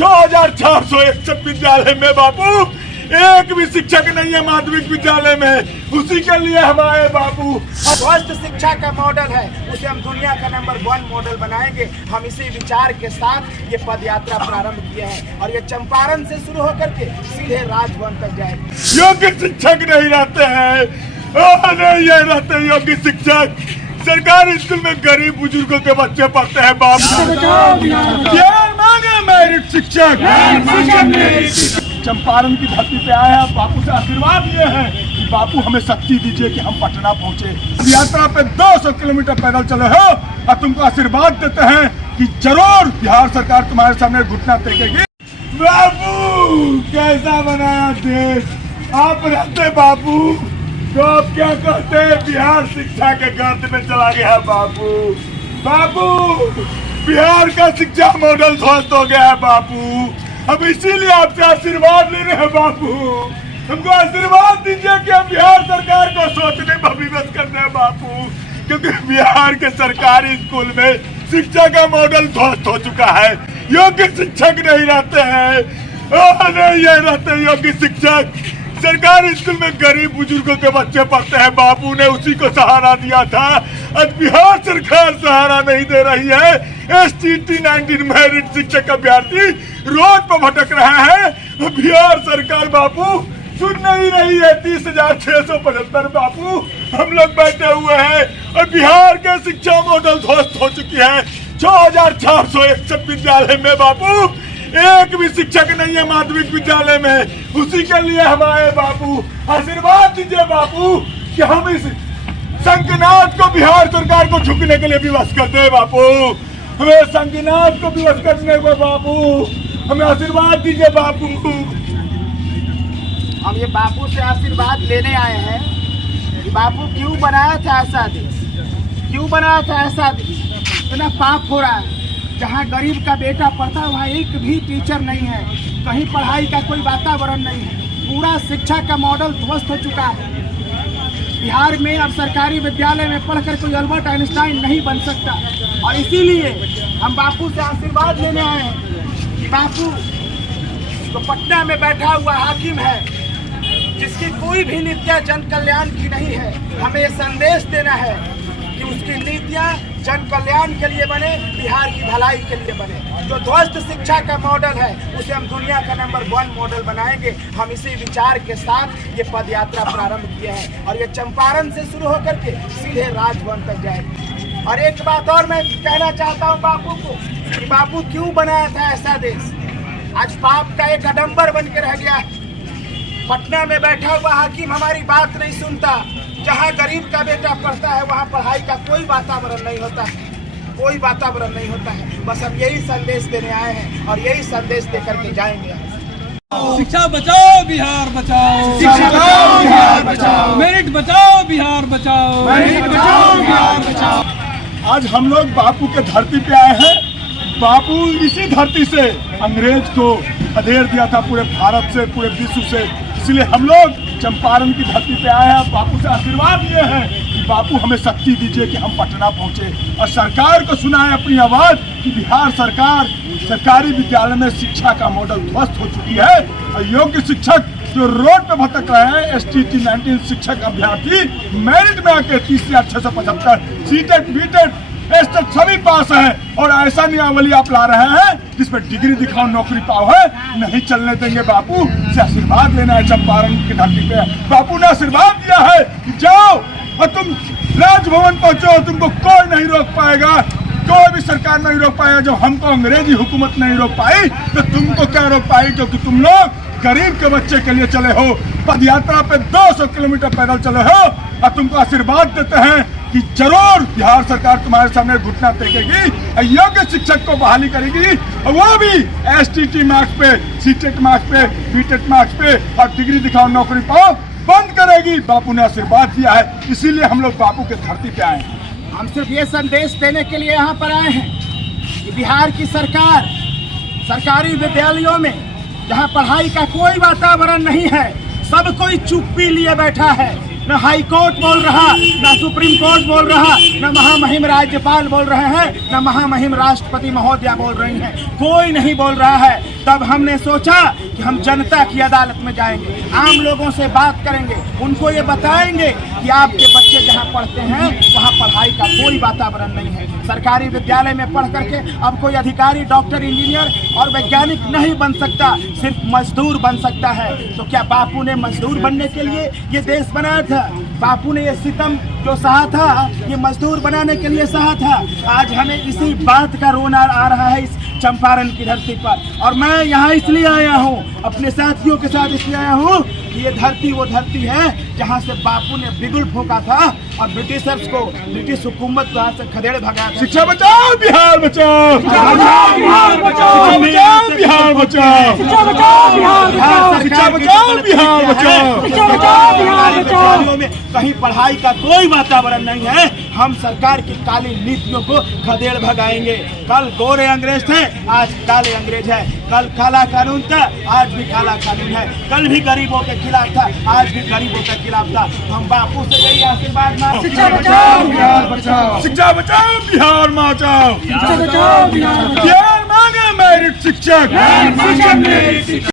6461 विद्यालय में बापू एक भी शिक्षक नहीं है माध्यमिक विद्यालय में, उसी के लिए हम आए बापू। ध्वस्त शिक्षा का मॉडल है, उसे हम दुनिया का नंबर 1 मॉडल बनाएंगे। हम इसी विचार के साथ ये पद यात्रा प्रारंभ किया है और ये चंपारण से शुरू होकर के सीधे राजभवन तक जाएगी। योग्य शिक्षक नहीं रहते हैं, नहीं ये रहते योग्य शिक्षक। सरकारी स्कूल में गरीब बुजुर्गों के बच्चे पढ़ते हैं बापू। मांगे मेरिट शिक्षक। चंपारण की धरती पे आए हैं, बापू से आशीर्वाद लिए हैं कि बापू हमें शक्ति दीजिए कि हम पटना पहुंचे। यात्रा पे 200 किलोमीटर पैदल चले हो और तुमको आशीर्वाद देते हैं कि जरूर बिहार सरकार तुम्हारे सामने घुटना टेकेगी। बापू कैसा बनाया देश आप रहते बापू, तो आप क्या कहते हैं बिहार शिक्षा के गर्त में चला गया बापू। बापू बिहार का शिक्षा मॉडल ध्वस्त हो गया है बापू, अब इसीलिए आपसे आशीर्वाद ले रहे हैं बापू। हमको आशीर्वाद दीजिए कि हम बिहार सरकार को सोचने में विवश करते हैं बापू, क्योंकि बिहार के सरकारी स्कूल में शिक्षा का मॉडल ध्वस्त हो चुका है। योग्य शिक्षक नहीं रहते हैं, नहीं ये रहते योग्य शिक्षक। सरकारी स्कूल में गरीब बुजुर्गों के बच्चे पढ़ते हैं, बापू ने उसी को सहारा दिया था। आज बिहार सरकार सहारा नहीं दे रही है। STT 19 मेरिट शिक्षक अभ्यर्थी रोड पर भटक रहे हैं, बिहार सरकार बापू सुन नहीं रही है। 30,675 बापू हम लोग बैठे हुए हैं और बिहार के शिक्षा मॉडल ध्वस्त हो चुकी है। 6461 विद्यालय में बापू एक भी शिक्षक नहीं है माध्यमिक विद्यालय में, उसी के लिए हम आए बापू। आशीर्वाद दीजिए बापू कि हम इस संकनाथ को बिहार सरकार को झुकने के लिए विवश करते हैं बापू। हमें संकनाथ को विवश करने को बापू, हमें आशीर्वाद दीजिए बापू। हम ये बापू से आशीर्वाद लेने आए हैं कि बापू क्यों बनाया था ऐसा देश, क्यों बनाया था ऐसा देश। इतना पाप हो रहा है, जहाँ गरीब का बेटा पढ़ता है वहाँ एक भी टीचर नहीं है, कहीं पढ़ाई का कोई वातावरण नहीं है, पूरा शिक्षा का मॉडल ध्वस्त हो चुका है। बिहार में अब सरकारी विद्यालय में पढ़कर कोई अल्बर्ट आइंस्टाइन नहीं बन सकता और इसीलिए हम बापू से आशीर्वाद लेने आए हैं कि बापू तो पटना में बैठा हुआ हाकिम है जिसकी कोई भी नीतियाँ जन कल्याण की नहीं है। हमें संदेश देना है कि उसकी नीतियाँ जन कल्याण के लिए बने, बिहार की भलाई के लिए बने। जो ध्वस्त शिक्षा का मॉडल है उसे हम दुनिया का नंबर 1 मॉडल बनाएंगे। हम इसी विचार के साथ ये पद यात्रा प्रारंभ किया है और ये चंपारण से शुरू होकर के सीधे राजभवन तक जाएगी। और एक बात और मैं कहना चाहता हूँ बापू को कि बापू क्यों बनाया था ऐसा देश। आज पाप का एक आडंबर बन के रह गया है। पटना में बैठा हुआ हाकिम हमारी बात नहीं सुनता, जहाँ गरीब का बेटा पढ़ता है वहाँ पढ़ाई का कोई वातावरण नहीं होता है, कोई वातावरण नहीं होता है। बस हम यही संदेश देने आए हैं और यही संदेश दे करके जाएंगे। शिक्षा बचाओ बिहार बचाओ, शिक्षा बचाओ बिहार बचाओ, मेरिट बचाओ बिहार बचाओ, मेरिट बचाओ बिहार बचाओ। आज हम लोग बापू के धरती पे आए हैं। बापू इसी धरती से अंग्रेज को अधेर दिया था पूरे भारत से, पूरे विश्व से, इसलिए हम लोग चंपारण की धरती पे आए हैं। बापू से आशीर्वाद लिए हैं कि बापू हमें शक्ति दीजिए कि हम पटना पहुंचे और सरकार को सुनाए अपनी आवाज कि बिहार सरकार सरकारी विद्यालय में शिक्षा का मॉडल ध्वस्त हो चुकी है और योग्य शिक्षक जो रोड पे भटक रहे हैं, STT 19 शिक्षक अभ्यर्थी मेरिट में आके 30,675 सीटेट बीटेट एस्टेट सभी पास है और ऐसा नियमावली आप ला रहे हैं जिसमें डिग्री दिखाओ नौकरी पाओ है, नहीं चलने देंगे। बापू से आशीर्वाद लेना है चंपारण की धरती पे। बापू ने आशीर्वाद दिया है कि जाओ और तुम राजभवन पहुंचो, तुमको कोई नहीं रोक पाएगा, कोई भी सरकार नहीं रोक पाएगा। जब हमको अंग्रेजी हुकूमत नहीं रोक पाई तो तुमको क्या रोक पाई, क्योंकि तुम लोग गरीब के बच्चे के लिए चले हो, पद यात्रा पे 200 किलोमीटर पैदल चले हो और तुमको आशीर्वाद देते हैं कि जरूर बिहार सरकार तुम्हारे सामने घुटना टेकेगी, योग्य शिक्षक को बहाली करेगी और वो भी STT मार्क्स पे, सीटेट मार्क्स पे, बीटेट मार्क्स पे और डिग्री दिखाओ नौकरी पाओ बंद करेगी। बापू ने आशीर्वाद दिया है, इसीलिए हम लोग बापू के धरती पे आए हैं। हम सिर्फ ये संदेश देने के लिए यहाँ पर आए हैं कि बिहार की सरकार सरकारी विद्यालयों में जहाँ पढ़ाई का कोई वातावरण नहीं है, सब कोई चुप्पी लिए बैठा है। न हाई कोर्ट बोल रहा, न सुप्रीम कोर्ट बोल रहा, न महामहिम राज्यपाल बोल रहे हैं, न महामहिम राष्ट्रपति महोदया बोल रही हैं, कोई नहीं बोल रहा है। तब हमने सोचा कि हम जनता की अदालत में जाएंगे, आम लोगों से बात करेंगे, उनको ये बताएंगे कि आपके बच्चे जहाँ पढ़ते हैं वहाँ पढ़ाई का कोई वातावरण नहीं है। सरकारी विद्यालय में पढ़ करके अब कोई अधिकारी, डॉक्टर, इंजीनियर और वैज्ञानिक नहीं बन सकता, सिर्फ मजदूर बन सकता है। तो क्या बापू ने मजदूर बनने के लिए ये देश बनाया था? बापू ने ये सितम जो सहा था, ये मजदूर बनाने के लिए सहा था। आज हमें इसी बात का रोना आ रहा है इस चंपारण की धरती पर। और मैं यहाँ इसलिए आया हूँ, अपने साथियों के साथ इसलिए आया हूँ कि ये धरती वो धरती है जहाँ से बापू ने बिगुल फूंका था और ब्रिटिशर्स को, ब्रिटिश हुकूमत को यहाँ से खदेड़ भगाया था। शिक्षा बचाओ बिहार बचाओ, शिक्षा बचाओ बिहार बचाओ, बिहार बचाओ, शिक्षा बचाओ बिहार बचाओ, शिक्षा बचाओ बिहार बचाओ, शिक्षा बचाओ बिहार बचाओ। में कहीं पढ़ाई का कोई वातावरण नहीं है। हम सरकार की काली नीतियों को खदेड़ भगाएंगे। कल गोरे अंग्रेज थे, आज काले अंग्रेज है। कल काला कानून था, आज भी काला कानून है। कल भी गरीबों के खिलाफ था, आज भी गरीबों के खिलाफ था। हम बापू से यही आशीर्वाद मांगते हैं। शिक्षा बचाओ बिहार बचाओ, शिक्षा बचाओ बिहार बचाओ, शिक्षा बचाओ बिहार मांगे मेरिट शिक्षक।